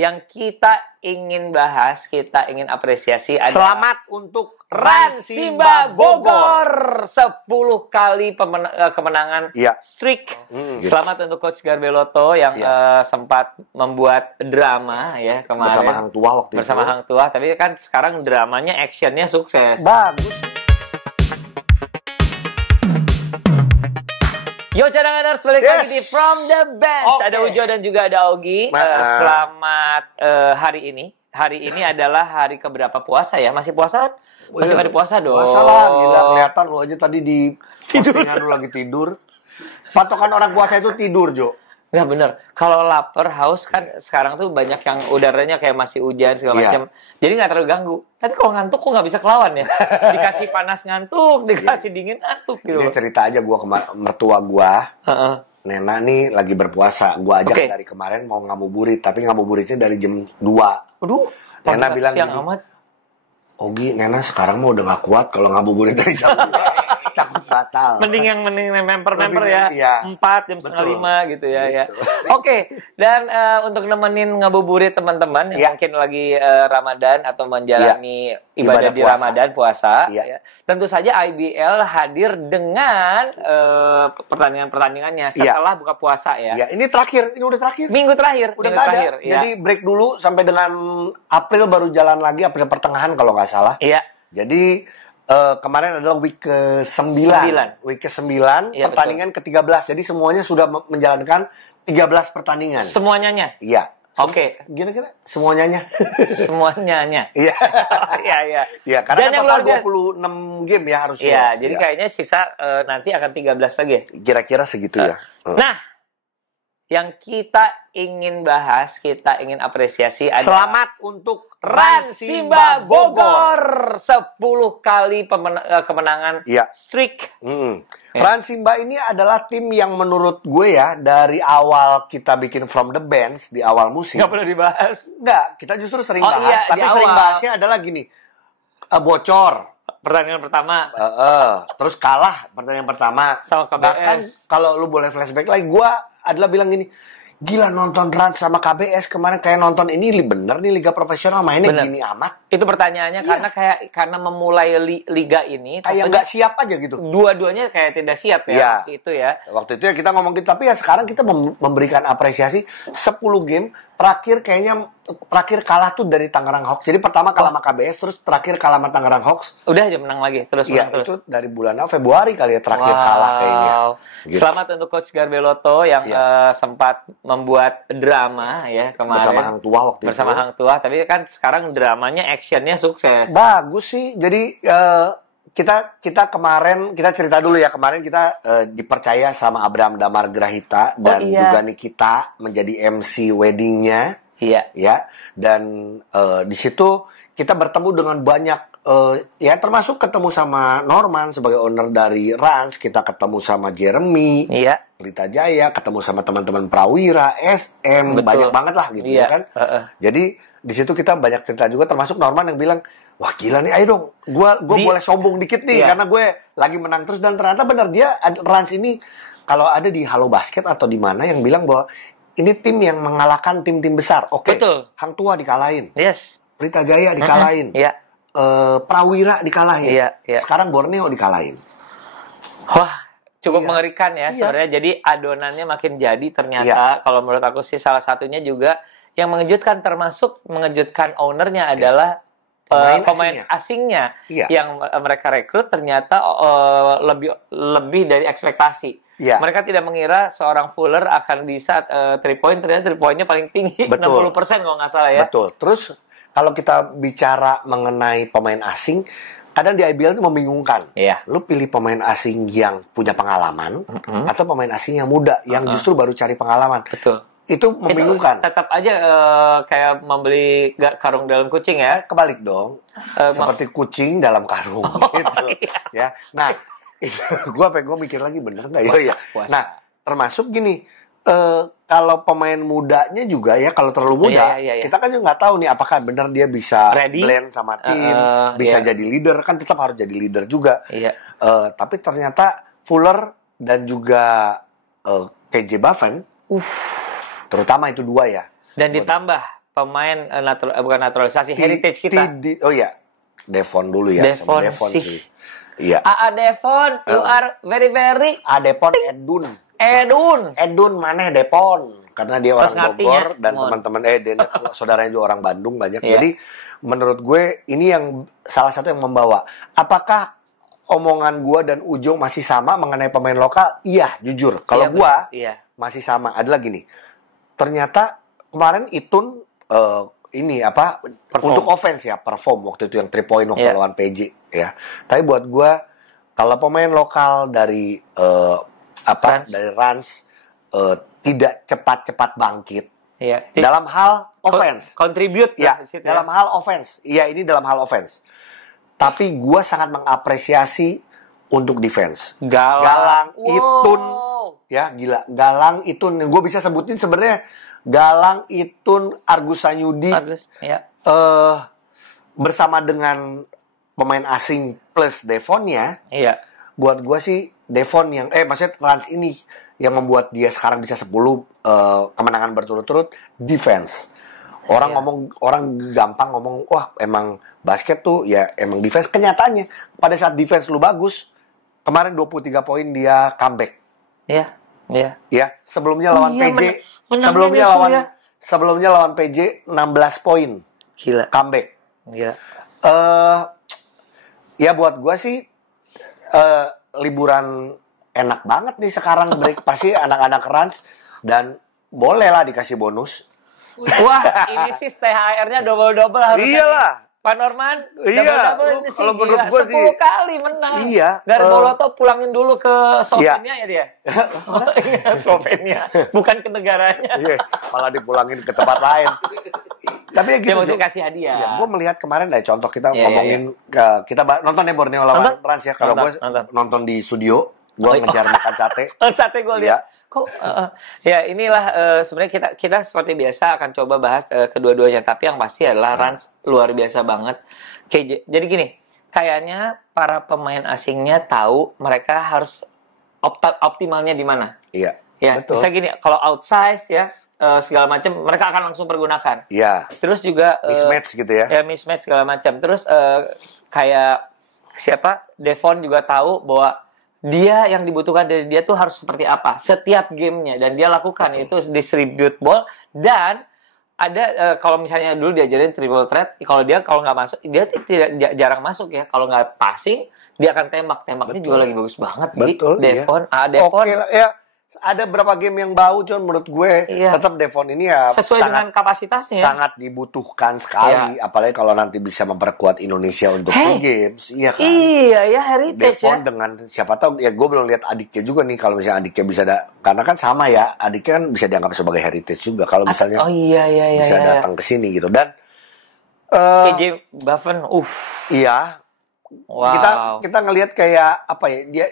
yang kita ingin bahas, kita ingin apresiasi adalah selamat untuk Rans Simba Bogor 10 kali kemenangan streak. Selamat untuk Coach Garbelotto yang sempat membuat drama ya kemarin bersama Hang Tuah waktu itu. Bersama Hang Tuah, tapi kan sekarang dramanya actionnya sukses. Bagus. Yo cadanganers, balik lagi di From the Bench. Ada Ujo dan juga ada Ogi. Selamat hari ini. Hari ini adalah hari keberapa puasa ya? Masih puasa kan? Masih pada puasa dong. Puasa lah, gila. Kelihatan lu aja tadi di postingan lu lagi tidur. Patokan orang puasa itu tidur, Jo. Nggak bener. Kalau lapar, haus kan sekarang tuh banyak yang udaranya kayak masih hujan segala macam. Jadi nggak terlalu ganggu. Tapi kalau ngantuk kok nggak bisa kelawan ya. Dikasih panas ngantuk, dikasih dingin ngantuk gitu. Ini cerita aja gua mertua gua. Nena nih lagi berpuasa. Gua ajak dari kemarin mau ngabuburit, tapi ngabuburitnya dari jam 2. Aduh, Nena bilang siang gini, amat. Ogi, Nena sekarang mau udah gak kuat kalau ngabuburit dari jam 2. Takut batal. Mending member ya. 4 jam setengah 5 gitu ya. Gitu. Oke, dan untuk nemenin ngabuburit teman-teman yang mungkin lagi Ramadan atau menjalani ibadah di puasa. Ramadan puasa, ya. Tentu saja IBL hadir dengan pertandingannya setelah buka puasa ya. Iya, ini terakhir, ini udah terakhir. Minggu terakhir, udah nggak ada. Jadi break dulu sampai dengan April baru jalan lagi, April pertengahan kalau nggak salah. Iya. Jadi kemarin adalah week ke-9. Week ke-9, pertandingan ke-13. Jadi semuanya sudah menjalankan 13 pertandingan. Semuanya? Iya. Oke. Kira-kira semuanya. Semuanya. Iya. Iya. Iya, karena kan total 26 game ya harusnya. Iya, jadi kayaknya sisa nanti akan 13 lagi. Kira-kira segitu ya. Nah, yang kita ingin bahas, kita ingin apresiasi adalah selamat untuk Rans Simba Bogor 10 kali kemenangan streak. Rans Simba ini adalah tim yang menurut gue ya, dari awal kita bikin From the Bench di awal musim nggak pernah dibahas. Nggak, kita justru sering bahas. Tapi sering bahasnya adalah gini, bocor pertandingan pertama, terus kalah pertandingan pertama sama KBS. Bahkan kalau lu boleh flashback lagi, gue adalah bilang gini, gila nonton Rans sama KBS kemarin kayak nonton ini bener nih liga profesional mainnya gini amat. Itu pertanyaannya karena memulai liga ini kayak nggak siap aja gitu. Dua-duanya kayak tidak siap ya. Waktu itu ya. Waktu itu ya kita ngomong gitu, tapi ya sekarang kita memberikan apresiasi 10 game terakhir kalah tuh dari Tangerang Hawks. Jadi pertama kalah sama KBS, terus terakhir kalah sama Tangerang Hawks. Udah aja menang lagi terus. Iya, itu dari bulan Februari kali ya terakhir kalah kayaknya. Gitu. Selamat untuk Coach Garbelotto yang sempat membuat drama ya kemarin bersama Hang Tuah waktu itu. Bersama Hang Tuah, tapi kan sekarang dramanya actionnya sukses. Bagus sih. Jadi kita kemarin kita cerita dulu ya, kemarin kita dipercaya sama Abraham Damar Grahita dan juga Nikita menjadi MC weddingnya. Iya. Ya. Dan di situ kita bertemu dengan banyak ya termasuk ketemu sama Norman sebagai owner dari Rans, kita ketemu sama Jeremy, Pelita Jaya, ketemu sama teman-teman Prawira, SM, banyak banget lah gitu ya kan. Jadi di situ kita banyak cerita juga, termasuk Norman yang bilang, wah gila nih, ayo dong, gue boleh sombong dikit nih karena gue lagi menang terus. Dan ternyata benar, dia Rans ini kalau ada di Halo Basket atau di mana yang bilang bahwa ini tim yang mengalahkan tim-tim besar. Betul. Hang Tuah dikalahin. Pelita Jaya dikalahin. Prawira dikalahin. Sekarang Borneo dikalahin. Wah, cukup mengerikan ya sebenarnya. Jadi adonannya makin jadi ternyata. Kalau menurut aku sih salah satunya juga yang mengejutkan, termasuk mengejutkan ownernya adalah pemain asingnya yang mereka rekrut ternyata lebih dari ekspektasi. Mereka tidak mengira seorang Fuller akan bisa 3 point, ternyata 3 pointnya paling tinggi. 60% kalau nggak salah ya. Betul. Terus kalau kita bicara mengenai pemain asing, kadang di IBL itu membingungkan. Lu pilih pemain asing yang punya pengalaman atau pemain asing yang muda yang justru baru cari pengalaman. Betul. Itu membingungkan. Tetap aja kayak membeli karung dalam kucing ya. Kebalik dong. Seperti kucing dalam karung gitu. Ya. Nah, gue mikir lagi bener nggak ya? Nah, termasuk gini, kalau pemain mudanya juga ya, kalau terlalu muda, kita kan juga nggak tahu nih apakah benar dia bisa blend sama tim, bisa jadi leader, kan tetap harus jadi leader juga. Tapi ternyata Fuller dan juga KJ Buffen, terutama itu dua ya. Dan ditambah pemain bukan naturalisasi, heritage kita. Oh iya, Devon dulu ya. Devon sih. Iya. Devon, you are very. Devon Edun mana Devon? Karena dia orang Bogor dan teman-teman saudaranya juga orang Bandung banyak. Yeah. Jadi menurut gue ini yang salah satu yang membawa. Apakah omongan gue dan Ujung masih sama mengenai pemain lokal? Iya, jujur. Kalau gue masih sama. Adalah gini. Ternyata kemarin Itun untuk offense ya, perform waktu itu yang 3 point waktu lawan PJ ya. Tapi buat gue kalau pemain lokal dari dari Rans tidak cepat-cepat bangkit. Iya. Dalam hal offense. Contribute ya. Dalam hal offense. Iya, ini dalam hal offense. Tapi gue sangat mengapresiasi untuk defense. Galang Itun. Ya, gila. Galang Itun. Gue bisa sebutin sebenarnya Galang Itun, Argus Sanyudi. Bersama dengan pemain asing plus Devonnya. Iya. Buat gue sih Devon yang maksudnya Rans ini yang membuat dia sekarang bisa 10 kemenangan berturut-turut defense. Orang gampang ngomong, wah emang basket tuh ya emang defense. Kenyataannya pada saat defense lu bagus, kemarin 23 poin dia comeback. Iya. Ya, sebelumnya lawan PJ, sebelumnya lawan PJ 16 poin. Gila. Comeback. Gila. Ya buat gua sih liburan enak banget nih sekarang break pasti anak-anak Rans dan bolehlah dikasih bonus. Wah, ini sih THR-nya double harusnya. Iyalah. Pak Norman, double ini sih kalau menurut gue 10 kali menang. Iya. Garboloto pulangin dulu ke Slovenia ya dia. Slovenia, bukan ke negaranya. Iya, malah dipulangin ke tempat lain. Tapi ya gitu. Maksudnya kasih hadiah. Ya, gue melihat kemarin contoh kita ngomongin kita nonton ya Borneo lawan Rans ya. Kalau gue nonton di studio, gue ngejar makan sate. Sate gue lihat. Kok ya inilah sebenarnya kita seperti biasa akan coba bahas kedua-duanya, tapi yang pasti adalah Rans luar biasa banget. Jadi gini, kayaknya para pemain asingnya tahu mereka harus optimalnya di mana. Iya. Ya, betul. Bisa gini, kalau outsize ya segala macam mereka akan langsung pergunakan. Iya. Terus juga mismatch gitu ya. Ya mismatch segala macam. Terus kayak Devon juga tahu bahwa dia yang dibutuhkan dari dia tuh harus seperti apa setiap gamenya, dan dia lakukan itu distribute ball. Dan ada kalau misalnya dulu diajarin triple threat, kalau nggak masuk dia jarang masuk ya. Kalau nggak passing dia akan tembaknya juga lagi bagus banget. Betul. Devon Devon ya. Ada berapa game yang bau, John, menurut gue tetap Devon ini ya sesuai dengan kapasitasnya. Sangat dibutuhkan sekali, apalagi kalau nanti bisa memperkuat Indonesia untuk SEA Games, iya kan? Iya, ya heritage Devon dengan siapa tahu ya, gue belum lihat adiknya juga nih, kalau misalnya adiknya bisa karena kan sama ya, adiknya kan bisa dianggap sebagai heritage juga kalau misalnya bisa datang ke sini gitu. Dan KJ Buffen, iya. Wow. Kita ngelihat kayak apa ya, dia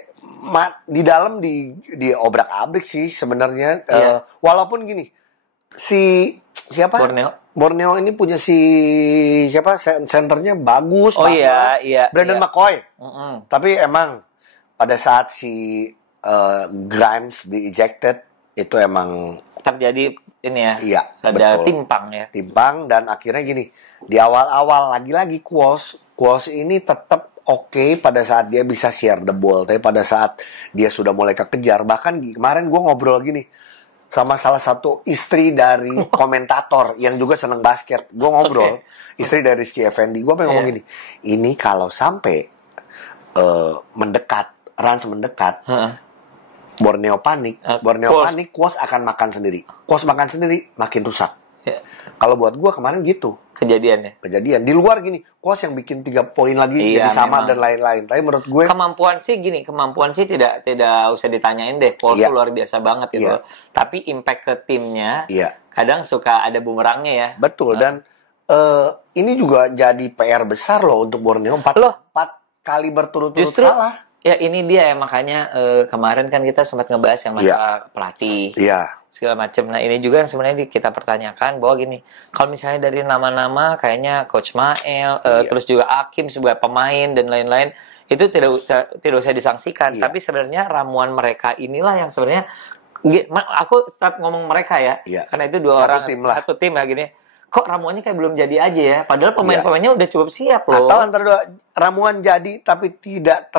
di dalam di obrak-abrik sih sebenarnya. Walaupun gini, siapa Borneo ini punya senternya bagus banget. Brandon McCoy. Tapi emang pada saat Grimes di ejected itu emang terjadi ini ya. Iya, ada timpang dan akhirnya gini, di awal-awal lagi-lagi Quos ini tetap oke pada saat dia bisa share the ball, tapi pada saat dia sudah mulai kekejar, bahkan kemarin gue ngobrol gini sama salah satu istri dari komentator yang juga seneng basket, gue ngobrol istri dari Rizky Effendi, gue pengen ngomong gini, ini kalau sampai Rans mendekat, Borneo panik, Quos akan makan sendiri, makin rusak. Kalau buat gue kemarin gitu kejadian di luar gini, Quos yang bikin 3 poin lagi jadi sama memang. Dan lain-lain. Tapi menurut gue kemampuan sih tidak usah ditanyain deh. Quos luar biasa banget gitu. Tapi impact ke timnya kadang suka ada bumerangnya ya. Betul. Dan ini juga jadi PR besar loh untuk Borneo, 4 kali berturut-turut kalah. Ya ini dia ya, makanya kemarin kan kita sempat ngebahas yang masalah pelatih segala macam. Nah ini juga yang sebenarnya kita pertanyakan bahwa gini, kalau misalnya dari nama-nama kayaknya Coach Mael, terus juga Hakim sebagai pemain dan lain-lain, itu tidak usah disangsikan. Tapi sebenarnya ramuan mereka inilah yang sebenarnya, aku tetap ngomong mereka ya, karena itu satu tim ya gini. kok ramuannya kayak belum jadi aja ya. Padahal pemain-pemainnya udah cukup siap loh. Atau antara dua, ramuan jadi tapi tidak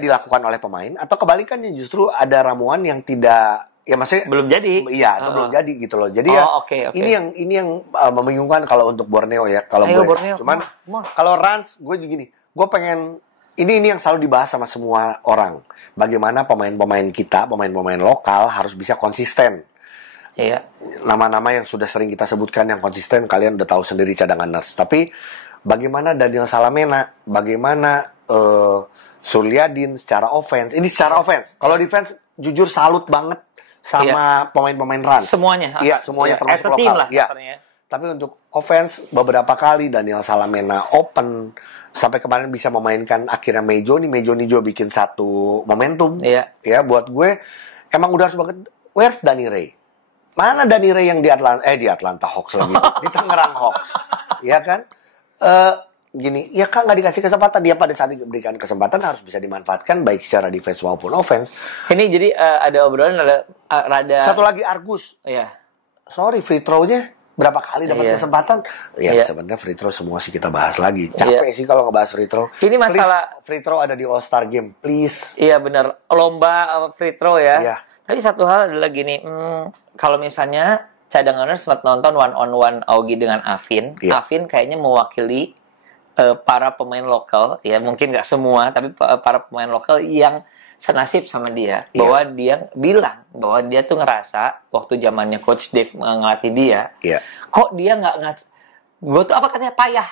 dilakukan oleh pemain, atau kebalikannya justru ada ramuan yang tidak, ya maksudnya belum jadi. Iya, atau belum jadi gitu loh. Jadi okay. ini yang membingungkan kalau untuk Borneo ya. Kalau gue, Borneo. cuman kalau Rans, gue gini, gue pengen ini yang selalu dibahas sama semua orang. Bagaimana pemain-pemain kita, pemain-pemain lokal harus bisa konsisten. Iya. Nama-nama yang sudah sering kita sebutkan yang konsisten, kalian udah tahu sendiri cadangan Nurse. Tapi bagaimana Daniel Salamena, bagaimana Suryadin secara offense. Ini secara offense. Kalau defense jujur salut banget sama pemain-pemain Rans. Semuanya. Iya, semuanya termasuk lokal. Iya. Tapi untuk offense beberapa kali Daniel Salamena open sampai kemarin bisa memainkan akhirnya Mejo juga bikin satu momentum. Iya. Ya buat gue emang udah harus banget. Where's Danny Ray? Mana Danny Ray yang di Atlanta Hawks lagi, di Tangerang Hawks, ya kan? Gini, ya kan nggak dikasih kesempatan, dia pada saat diberikan kesempatan harus bisa dimanfaatkan baik secara defense maupun offense. Ini jadi ada obrolan rada. Satu lagi Argus. Iya. Sorry, free throw-nya berapa kali dapat kesempatan? Ya sebenarnya free throw semua sih kita bahas lagi. Capek sih kalau ngebahas free throw. Ini masalah free throw ada di All Star Game, please. Iya benar, lomba free throw ya. Iya. Tapi satu hal adalah gini, kalau misalnya cadangannya sempat nonton one on one Augie dengan Afin, Afin kayaknya mewakili para pemain lokal, ya mungkin nggak semua, tapi para pemain lokal yang senasib sama dia, bahwa dia bilang bahwa dia tuh ngerasa waktu zamannya Coach Dave ngelatih dia, kok dia nggak gue tuh apa katanya payah,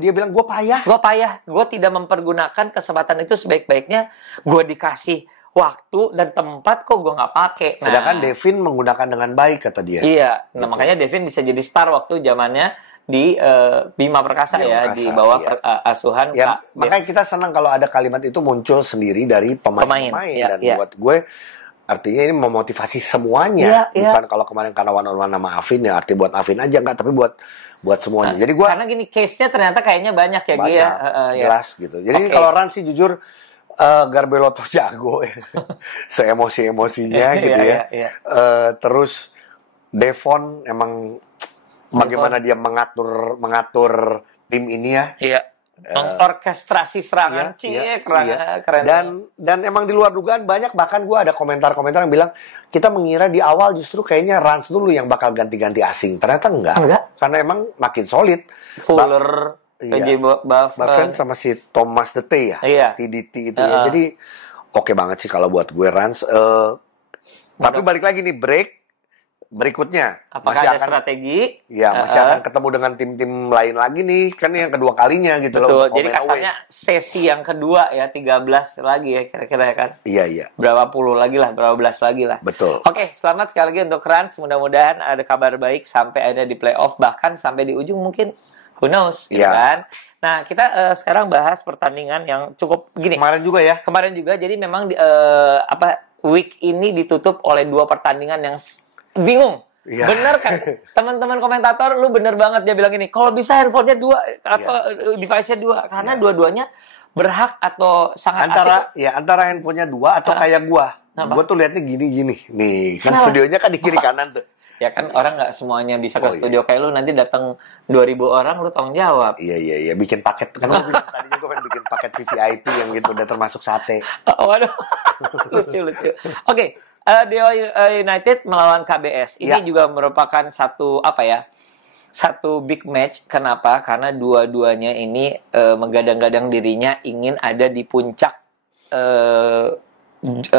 dia bilang gue payah, gue tidak mempergunakan kesempatan itu sebaik-baiknya, gue dikasih waktu dan tempat kok gue nggak pakai. Sedangkan Devin menggunakan dengan baik kata dia. Iya, nah makanya Devin bisa jadi star waktu zamannya di Bima Perkasa di bawah asuhan. Ya, makanya kita senang kalau ada kalimat itu muncul sendiri dari pemain-pemain dan buat gue artinya ini memotivasi semuanya. Bukan kalau kemarin karena one-on-one nama Afin ya arti buat Afin aja enggak, tapi buat semuanya. Jadi gue karena gini case-nya ternyata kayaknya banyak ya dia. Jelas gitu. Jadi kalau Ran sih jujur Garbeloto jago ya. Seemosi-emosinya gitu ya. Terus Devon emang bagaimana dia mengatur tim ini ya. Iya. Orkestrasi serangan keren. Dan emang di luar dugaan banyak, bahkan gue ada komentar-komentar yang bilang kita mengira di awal justru kayaknya Rans dulu yang bakal ganti-ganti asing. Ternyata enggak. Karena emang makin solid. Fuller bahkan sama si Thomas Dete ya, TDT itu ya. Jadi oke banget sih kalau buat gue Rans. Tapi balik lagi nih berikutnya. Apakah ada strategi? Ya masih akan ketemu dengan tim-tim lain lagi nih, kan yang kedua kalinya gitu. Betul. Loh. Jadi kasarnya sesi yang kedua ya 13 lagi ya kira-kira ya kan? Iya. Berapa belas lagi lah. Betul. Oke, selamat sekali lagi untuk Rans. Mudah-mudahan ada kabar baik sampai ada di playoff, bahkan sampai di ujung mungkin. Who knows, gitu kan? Nah, kita sekarang bahas pertandingan yang cukup gini. Kemarin juga, jadi memang week ini ditutup oleh 2 pertandingan yang bingung. Bener kan? Teman-teman komentator, lu bener banget dia bilang ini. Kalau bisa handphonenya 2 atau device-nya 2, karena dua-duanya berhak atau sangat asik. Antara handphonenya 2 atau kayak gua. Gua tuh liatnya gini. Nih, kan studionya kan di kiri kanan tuh. Ya kan orang nggak semuanya bisa ke studio kayak lu, nanti datang 2.000 orang lu tanggung jawab. Iya bikin paket kan tadinya gue pengen bikin paket VVIP yang gitu udah termasuk sate. Waduh. lucu. Oke, Dewa United melawan KBS. Ini juga merupakan satu big match. Kenapa? Karena dua-duanya ini menggadang-gadang dirinya ingin ada di puncak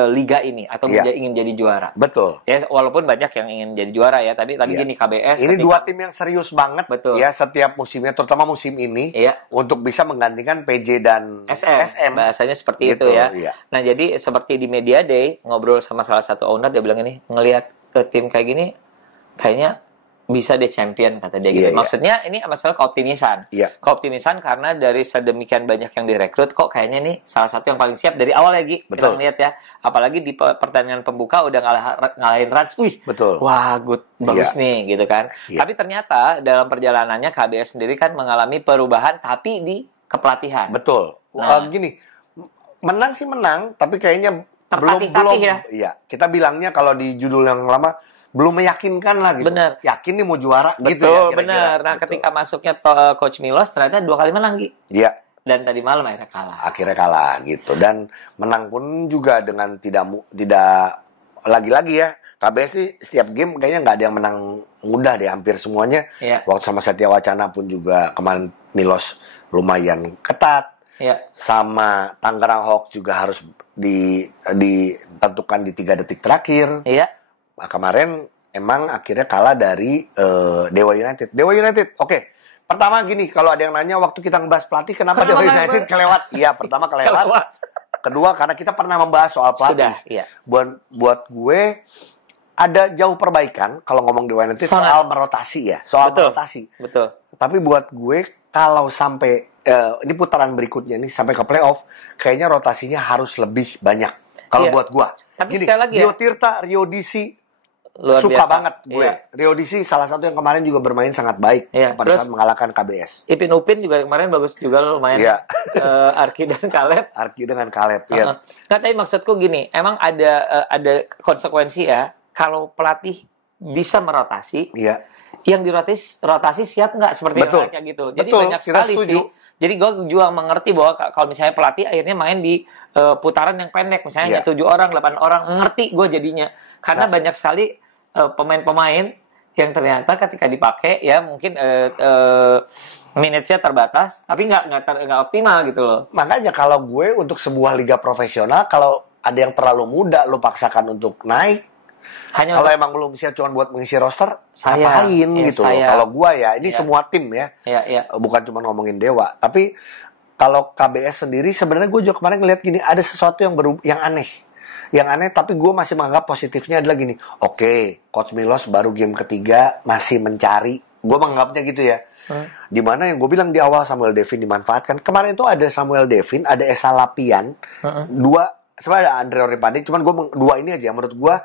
liga ini atau ingin jadi juara. Betul. Ya walaupun banyak yang ingin jadi juara ya. Tadi gini KBS. Ini dua tim yang serius banget. Betul. Ya setiap musimnya, terutama musim ini. Untuk bisa menggantikan PJ dan SM. Bahasanya seperti itu ya. Nah jadi seperti di Media Day ngobrol sama salah satu owner, dia bilang ini ngelihat ke tim kayak gini kayaknya bisa deh champion kata dia gitu. Maksudnya ini masalah keoptimisan. Keoptimisan karena dari sedemikian banyak yang direkrut kok kayaknya nih salah satu yang paling siap dari awal lagi. Kita lihat ya. Apalagi di pertandingan pembuka udah ngalahin Rans. Betul. Wah, bagus nih gitu kan. Tapi ternyata dalam perjalanannya KBS sendiri kan mengalami perubahan tapi di kepelatihan. Betul. Gini, menang sih menang, tapi kayaknya belum ya. Iya, kita bilangnya kalau di judul yang lama belum meyakinkan lah gitu. Benar. Yakin nih mau juara betul, gitu ya. Benar. Nah, betul. Ketika masuknya Coach Milos ternyata 2 kali menang, Gi. Iya. Dan tadi malam akhirnya kalah. Akhirnya kalah gitu. Dan menang pun juga dengan tidak lagi-lagi ya. KBS sih setiap game kayaknya nggak ada yang menang mudah deh, hampir semuanya. Iya. Waktu sama Satya Wacana pun juga kemarin Milos lumayan ketat. Iya. Sama Tangerang Hawks juga harus ditentukan di 3 detik terakhir. Iya. Nah, kemarin emang akhirnya kalah dari Dewa United. Dewa United, oke. Pertama gini, kalau ada yang nanya waktu kita ngebahas pelatih, kenapa Dewa United kelewat? Iya, pertama kelewat. Kedua, karena kita pernah membahas soal pelatih. Sudah, iya. Buat gue, ada jauh perbaikan kalau ngomong Dewa United soal merotasi ya. Soal merotasi. Betul. Tapi buat gue, kalau sampai, ini putaran berikutnya nih, sampai ke playoff, kayaknya rotasinya harus lebih banyak. Kalau buat gue. Tapi gini, sekali lagi Dio Tirta, Rio Disi, luar suka biasa banget gue. Iya. Rio Disi salah satu yang kemarin juga bermain sangat baik pada saat mengalahkan KBS. Ipin Upin juga kemarin bagus juga lumayan. Iya. Arki dan Caleb. Arki dengan Caleb. Iya. Nah, tapi maksudku gini, emang ada konsekuensi ya kalau pelatih bisa merotasi. Iya. Yang rotasi siap nggak seperti yang kayak gitu. Jadi banyak sekali sih. Jadi gue juga mengerti bahwa kalau misalnya pelatih akhirnya main di putaran yang pendek, misalnya 7 orang, 8 orang, ngerti gue jadinya. Karena banyak sekali pemain-pemain yang ternyata ketika dipakai ya mungkin minute-nya terbatas, tapi nggak optimal gitu loh. Makanya kalau gue untuk sebuah liga profesional, kalau ada yang terlalu muda, lo paksakan untuk naik. Kalau emang belum siap cuma buat mengisi roster, ngapain gitu loh. Kalau gua ya, ini semua tim ya. Bukan cuma ngomongin Dewa. Tapi kalau KBS sendiri sebenarnya gue juga kemarin ngeliat gini, ada sesuatu yang aneh. Yang aneh tapi gue masih menganggap positifnya adalah gini. Oke, Coach Milos baru game ketiga masih mencari. Gue menganggapnya gitu ya. Dimana yang gue bilang di awal Samuel Devin dimanfaatkan. Kemarin itu ada Samuel Devin, ada Esa Lapian. Sebenarnya ada Andre Oripandi. Cuman dua ini aja menurut gue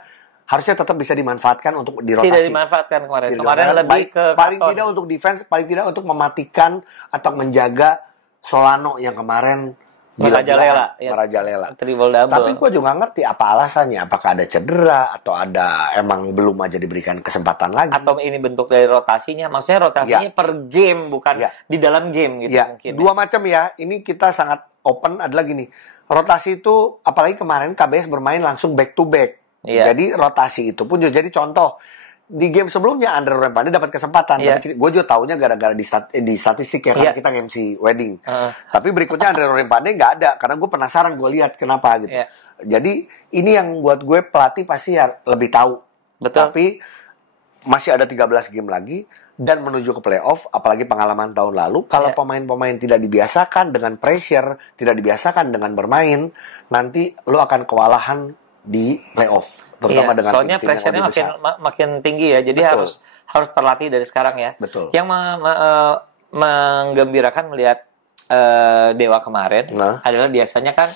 harusnya tetap bisa dimanfaatkan untuk dirotasi. Tidak dimanfaatkan kemarin. Kemarin lebih ke paling tidak untuk defense, paling tidak untuk mematikan atau menjaga Solano yang kemarin merajalela. Triple double. Tapi gue juga ngerti apa alasannya. Apakah ada cedera atau ada emang belum aja diberikan kesempatan lagi? Atau ini bentuk dari rotasinya? Maksudnya rotasinya per game bukan di dalam game gitu mungkin. Dua macam ya. Ini kita sangat open adalah gini. Rotasi itu apalagi kemarin KBS bermain langsung back to back. Jadi rotasi itu pun jadi contoh di game sebelumnya Andre Rempande dapat kesempatan. Gue juga taunya gara-gara di statistik ya karena kita MC wedding. Tapi berikutnya Andre Rempande nggak ada karena gue penasaran gue lihat kenapa gitu. Jadi ini yang buat gue pelatih pasti lebih tahu. Betul. Tapi masih ada 13 game lagi dan menuju ke playoff, apalagi pengalaman tahun lalu, kalau pemain-pemain tidak dibiasakan dengan pressure, tidak dibiasakan dengan bermain, nanti lo akan kewalahan di playoff, terutama dengan soalnya pressure-nya makin tinggi ya, jadi harus terlatih dari sekarang ya. Betul. Yang menggembirakan melihat Dewa kemarin adalah biasanya kan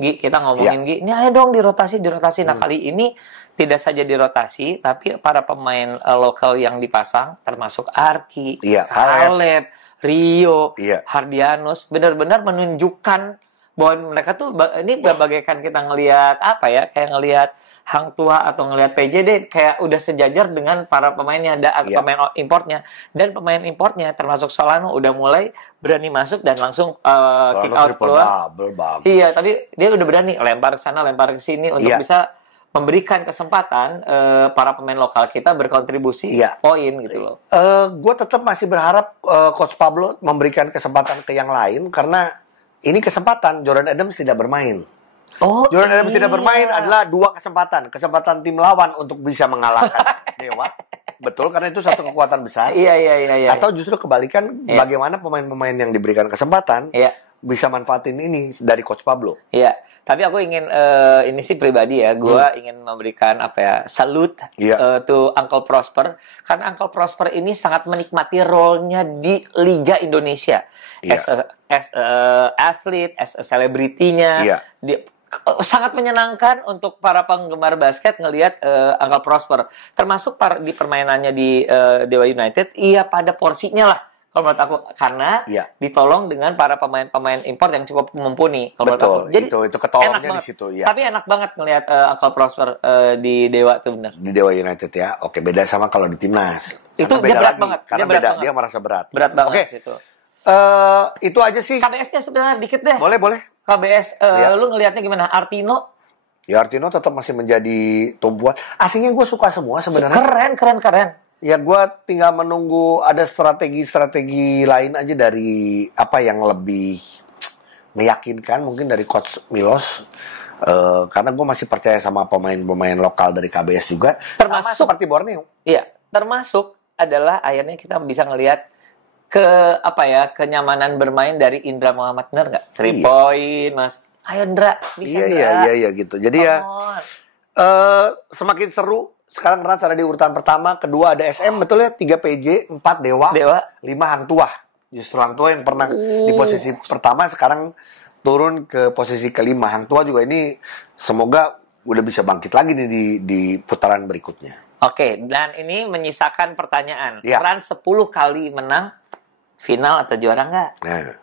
kita ngomongin ini ayo dong dirotasi. Nah kali ini tidak saja dirotasi, tapi para pemain lokal yang dipasang termasuk Arki, Caleb, Rio, Hardianus benar-benar menunjukkan bahwa mereka tuh ini bagaikan kita ngelihat kayak ngelihat Hang Tua atau ngelihat PJD kayak udah sejajar dengan para pemainnya pemain importnya, dan pemain importnya termasuk Solano udah mulai berani masuk dan langsung kick out keluar. Iya, tapi dia udah berani lempar ke sana lempar ke sini untuk bisa memberikan kesempatan para pemain lokal kita berkontribusi poin gitu loh. Gue tetap masih berharap Coach Pablo memberikan kesempatan ke yang lain karena ini kesempatan Jordan Adams tidak bermain. Jordan Adams tidak bermain adalah 2 kesempatan. Kesempatan tim lawan untuk bisa mengalahkan Dewa. Betul, karena itu satu kekuatan besar. Iya. Atau justru kebalikan, bagaimana pemain-pemain yang diberikan kesempatan bisa manfaatin ini dari Coach Pablo. Iya. Tapi aku ingin ini sih pribadi ya, gue ingin memberikan salute to Uncle Prosper, karena Uncle Prosper ini sangat menikmati role-nya di Liga Indonesia as a athlete, as a selebritinya. Dia sangat menyenangkan untuk para penggemar basket ngelihat Uncle Prosper, termasuk di permainannya di Dewa United. Iya pada porsinya lah. kalau menurut aku, karena ditolong dengan para pemain-pemain impor yang cukup mumpuni kalau menurut aku. Jadi itu ketolongnya di situ ya. Tapi enak banget ngelihat Uncle Prosper di Dewa tuh benar. Di Dewa United ya. Oke, beda sama kalau di timnas. Itu dia berat banget. Karena dia merasa berat. Berat banget situ. Itu aja sih. KBS-nya sebenarnya dikit deh. Boleh. KBS, lu ngelihatnya gimana? Artino? Ya Artino tetap masih menjadi tumpuan. Aslinya gue suka semua sebenarnya. Keren. Ya gue tinggal menunggu ada strategi lain aja dari apa yang lebih meyakinkan mungkin dari Coach Milos. Karena gue masih percaya sama pemain-pemain lokal dari KBS juga. Termasuk sama seperti Borneo. Iya, termasuk adalah akhirnya kita bisa ngelihat kenyamanan bermain dari Indra Muhammad, bener nggak? 3 point, Mas. Ayo Indra, bisa Iya gitu. Jadi semakin seru. Sekarang Rans ada di urutan pertama, kedua ada SM, betul ya? 3 PJ, 4 Dewa, 5 Hang Tuah. Justru Hang Tuah yang pernah di posisi pertama sekarang turun ke posisi kelima. Hang Tuah juga ini semoga udah bisa bangkit lagi nih di putaran berikutnya. Oke, dan ini menyisakan pertanyaan. Rans 10 kali menang, final atau juara nggak? Nah.